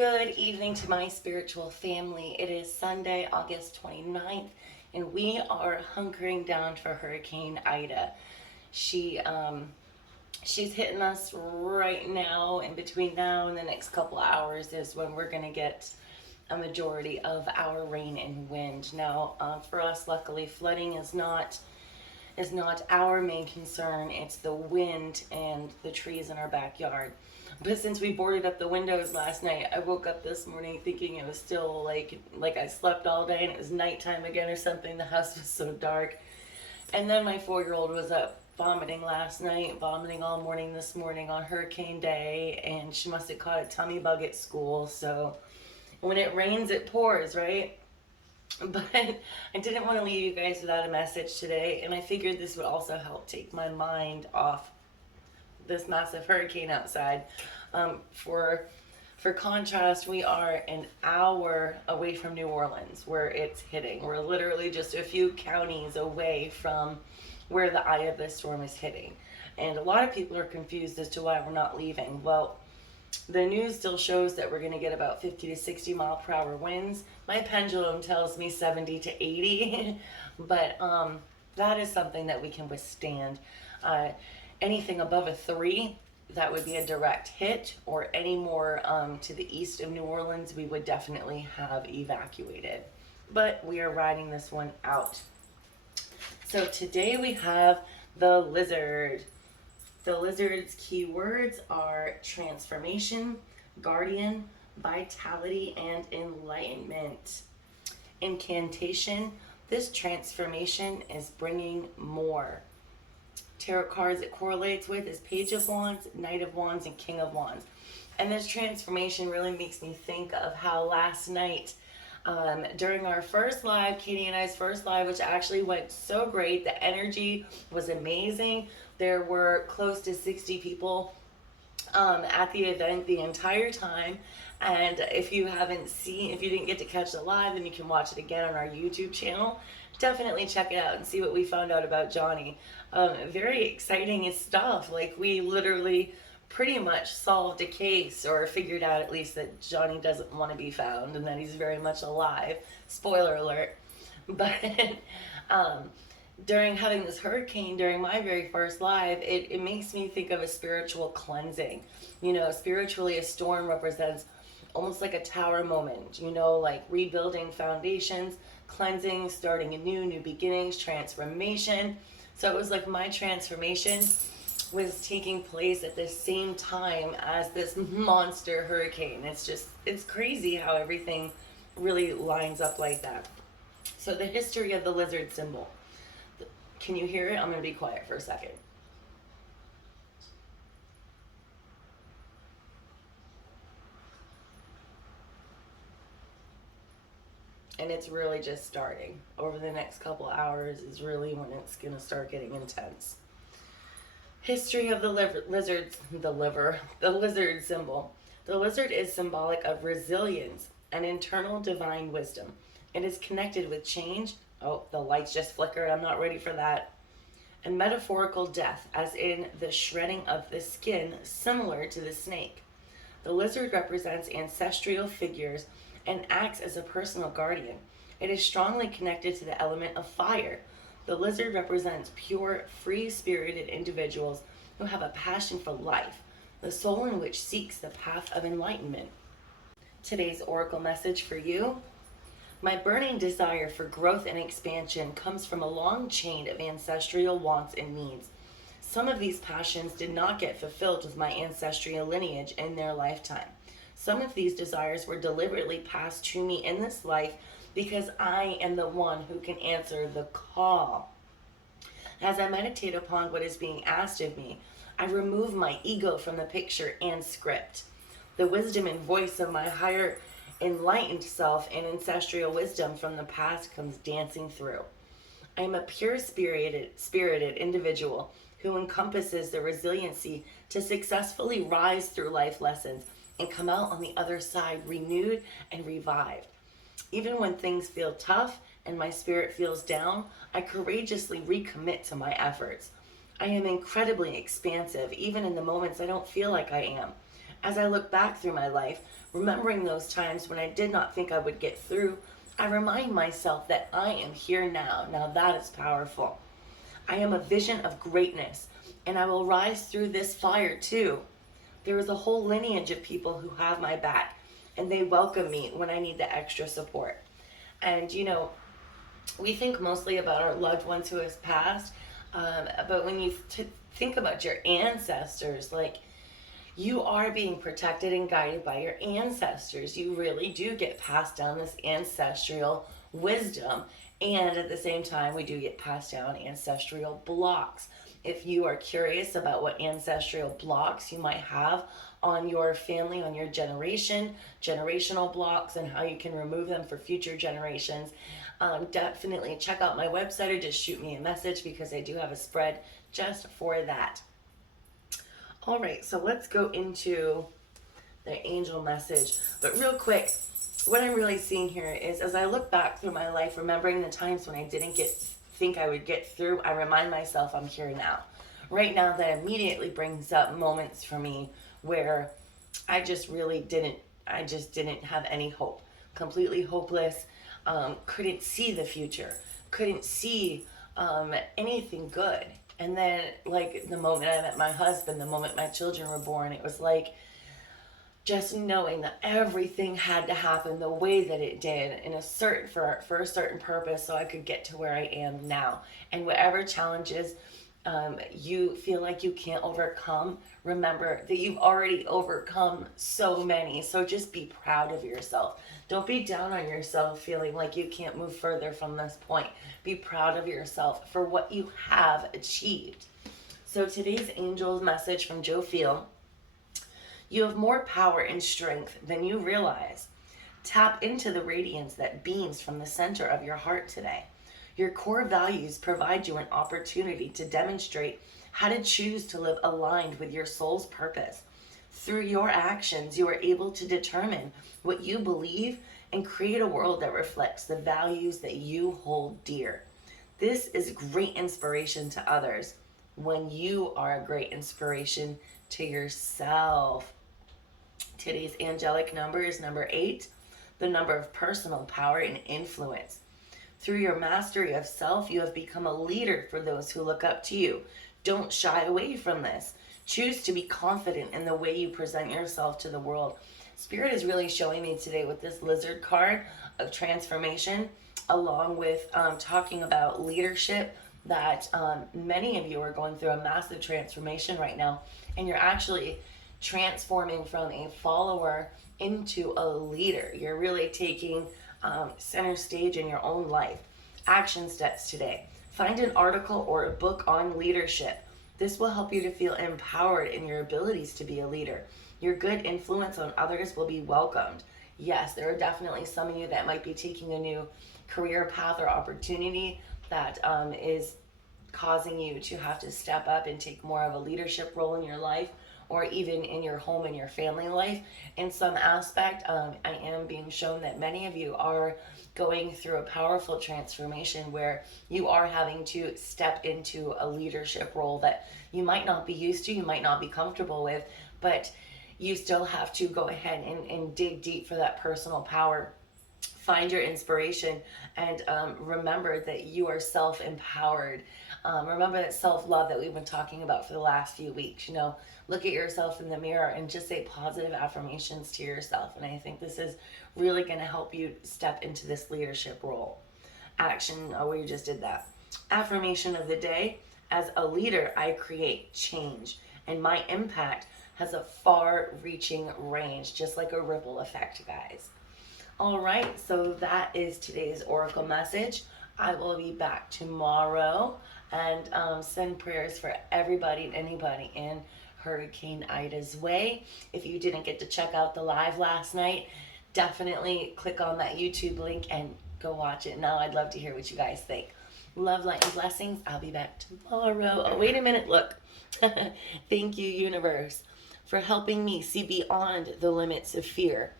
Good evening to my spiritual family. It is Sunday, August 29th, and we are hunkering down for Hurricane Ida. She's hitting us right now. In between now and the next couple hours is when we're going to get a majority of our rain and wind. Now, for us, luckily, flooding is not our main concern. It's the wind and the trees in our backyard. But since we boarded up the windows last night, I woke up this morning thinking it was still like I slept all day and it was nighttime again or something. The house was so dark. And then my 4-year-old was up vomiting last night, vomiting all morning this morning on hurricane day, and she must have caught a tummy bug at school. So when it rains, it pours, right? But I didn't want to leave you guys without a message today, and I figured this would also help take my mind off this massive hurricane outside. For contrast, we are an hour away from New Orleans where it's hitting. We're literally just a few counties away from where the eye of this storm is hitting. And a lot of people are confused as to why we're not leaving. Well, the news still shows that we're going to get about 50 to 60 mile per hour winds. My pendulum tells me 70 to 80, but that is something that we can withstand. Anything above a 3, that would be a direct hit, or any more to the east of New Orleans, we would definitely have evacuated. But we are riding this one out. So today we have the lizard. The lizard's key words are transformation, guardian, vitality, and enlightenment. Incantation: this transformation is bringing more. Tarot cards it correlates with is Page of Wands, Knight of Wands, and King of Wands. And this transformation really makes me think of how last night, during our first live, Katie and I's first live, which actually went so great, the energy was amazing. There were close to 60 people at the event the entire time. And if you didn't get to catch the live, then you can watch it again on our YouTube channel. Definitely check it out and see what we found out about Johnny. Very exciting stuff. Like, we literally pretty much solved a case, or figured out at least that Johnny doesn't want to be found and that he's very much alive. Spoiler alert. But during having this hurricane, during my very first live, it makes me think of a spiritual cleansing. You know, spiritually, a storm represents almost like a tower moment, you know, like rebuilding foundations, cleansing, starting anew, new beginnings, transformation. So it was like my transformation was taking place at the same time as this monster hurricane. It's crazy how everything really lines up like that. So the history of the lizard symbol. Can you hear it? I'm going to be quiet for a second. And it's really just starting. Over the next couple hours is really when it's going to start getting intense. History of the lizard symbol. The lizard is symbolic of resilience and internal divine wisdom. It is connected with change. Oh, the lights just flickered. I'm not ready for that. And metaphorical death, as in the shredding of the skin, similar to the snake. The lizard represents ancestral figures and acts as a personal guardian. It is strongly connected to the element of fire. The lizard represents pure, free-spirited individuals who have a passion for life, the soul in which seeks the path of enlightenment. Today's oracle message for you: my burning desire for growth and expansion comes from a long chain of ancestral wants and needs. Some of these passions did not get fulfilled with my ancestral lineage in their lifetime. Some of these desires were deliberately passed to me in this life because I am the one who can answer the call. As I meditate upon what is being asked of me, I remove my ego from the picture and script. The wisdom and voice of my higher enlightened self and ancestral wisdom from the past comes dancing through. I am a pure spirited individual who encompasses the resiliency to successfully rise through life lessons and come out on the other side renewed and revived. Even when things feel tough and my spirit feels down, I courageously recommit to my efforts. I am incredibly expansive, even in the moments I don't feel like I am. As I look back through my life, remembering those times when I did not think I would get through, I remind myself that I am here now. Now that is powerful. I am a vision of greatness, and I will rise through this fire too. There is a whole lineage of people who have my back, and they welcome me when I need the extra support. And we think mostly about our loved ones who has passed, but when you think about your ancestors, like, you are being protected and guided by your ancestors. You really do get passed down this ancestral wisdom, and at the same time we do get passed down ancestral blocks. If you are curious about what ancestral blocks you might have on your family, on your generational blocks, and how you can remove them for future generations, definitely check out my website or just shoot me a message, because I do have a spread just for that. All right, so let's go into the angel message. But real quick, what I'm really seeing here is, as I look back through my life, remembering the times when I didn't think I would get through, I remind myself I'm here now. Right now, that immediately brings up moments for me where I just didn't have any hope. Completely hopeless, couldn't see the future, couldn't see anything good. And then, like, the moment I met my husband, the moment my children were born, it was like just knowing that everything had to happen the way that it did for a certain purpose, so I could get to where I am now. And whatever challenges you feel like you can't overcome, remember that you've already overcome so many. So just be proud of yourself. Don't be down on yourself feeling like you can't move further from this point. Be proud of yourself for what you have achieved. So today's angel's message from Joe Field: you have more power and strength than you realize. Tap into the radiance that beams from the center of your heart today. Your core values provide you an opportunity to demonstrate how to choose to live aligned with your soul's purpose. Through your actions, you are able to determine what you believe and create a world that reflects the values that you hold dear. This is great inspiration to others when you are a great inspiration to yourself. Today's angelic number is number 8, the number of personal power and influence. Through your mastery of self, you have become a leader for those who look up to you. Don't shy away from this. Choose to be confident in the way you present yourself to the world. Spirit is really showing me today with this lizard card of transformation, along with talking about leadership, that many of you are going through a massive transformation right now, and you're actually transforming from a follower into a leader. You're really taking center stage in your own life. Action steps today: find an article or a book on leadership. This will help you to feel empowered in your abilities to be a leader. Your good influence on others will be welcomed. Yes, there are definitely some of you that might be taking a new career path or opportunity that is causing you to have to step up and take more of a leadership role in your life, or even in your home and your family life. In some aspect, I am being shown that many of you are going through a powerful transformation where you are having to step into a leadership role that you might not be used to, you might not be comfortable with, but you still have to go ahead and dig deep for that personal power. Find your inspiration, and remember that you are self-empowered. Remember that self-love that we've been talking about for the last few weeks. Look at yourself in the mirror and just say positive affirmations to yourself. And I think this is really going to help you step into this leadership role. Action, we just did that. Affirmation of the day: as a leader, I create change, and my impact has a far-reaching range, just like a ripple effect, guys. All right, so that is today's oracle message. I will be back tomorrow, and send prayers for everybody and anybody in Hurricane Ida's way. If you didn't get to check out the live last night, definitely click on that YouTube link and go watch it. Now I'd love to hear what you guys think. Love, light, and blessings. I'll be back tomorrow. Oh, wait a minute, look. Thank you, universe, for helping me see beyond the limits of fear.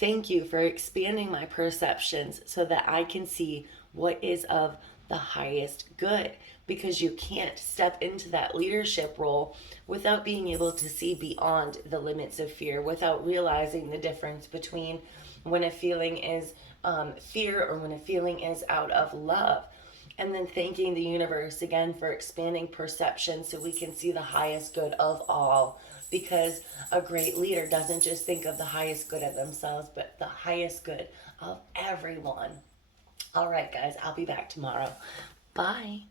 Thank you for expanding my perceptions so that I can see what is of the highest good, because you can't step into that leadership role without being able to see beyond the limits of fear, without realizing the difference between when a feeling is fear or when a feeling is out of love. And then thanking the universe again for expanding perception so we can see the highest good of all. Because a great leader doesn't just think of the highest good of themselves, but the highest good of everyone. All right, guys, I'll be back tomorrow. Bye.